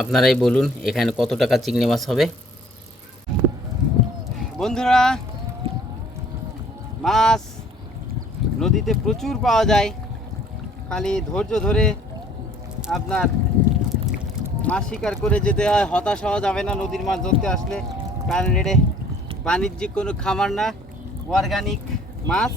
আপনারাই বলুন, এখানে কত টাকা চিংড়ি মাছ হবে? বন্ধুরা, মাছ নদীতে প্রচুর পাওয়া যায়। খালি ধৈর্য ধরে আপনার মাছ শিকার করে যেতে হয়। হতাশ হওয়া যাবে না নদীর মাছ ধরতে আসলে। কারণ এটা বাণিজ্যিক কোনো খামার না অর্গানিক মাছ।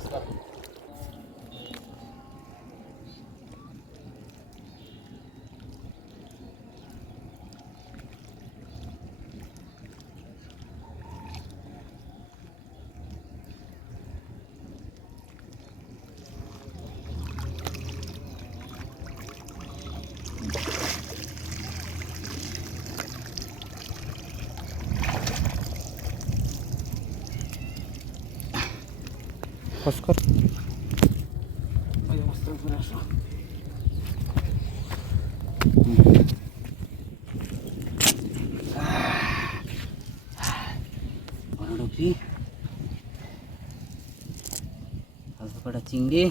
നമസ്കാരം আসো বড়ডুকি কটা চিংড়ি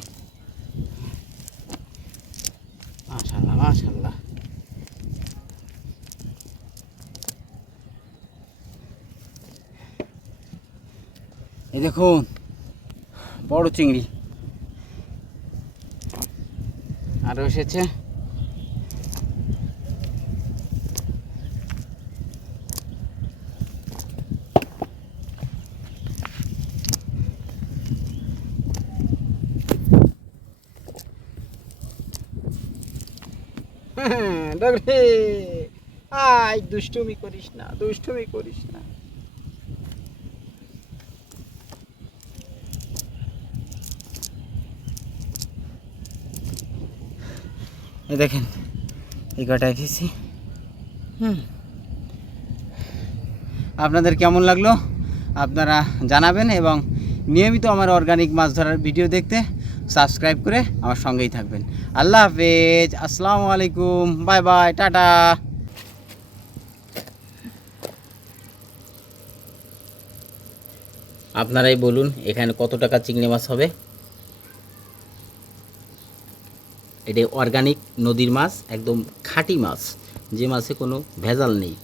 মাশাল্লাহ মাশাল্লাহ এই দেখুন বড় চিংড়ি। আরও এসেছে। ডগরে। আয় দুষ্টুমি করিস না দুষ্টুমি করিস না। এই দেখেন, এই কটা এসেছি হুম। আপনাদের কেমন লাগল? আপনারা জানাবেন এবং নিয়মিত আমার অর্গানিক মাছ ধরার ভিডিও দেখতে সাবস্ক্রাইব করে আমার সঙ্গেই থাকবেন। আল্লাহ হাফেজ, আসসালামু আলাইকুম, বাই বাই, টাটা। আপনারাই বলুন, এখানে কত টাকা চিংড়ি মাছ হবে? এটা অর্গানিক নদীর মাছ একদম খাঁটি মাছ যে মাছে কোনো ভেজাল নেই।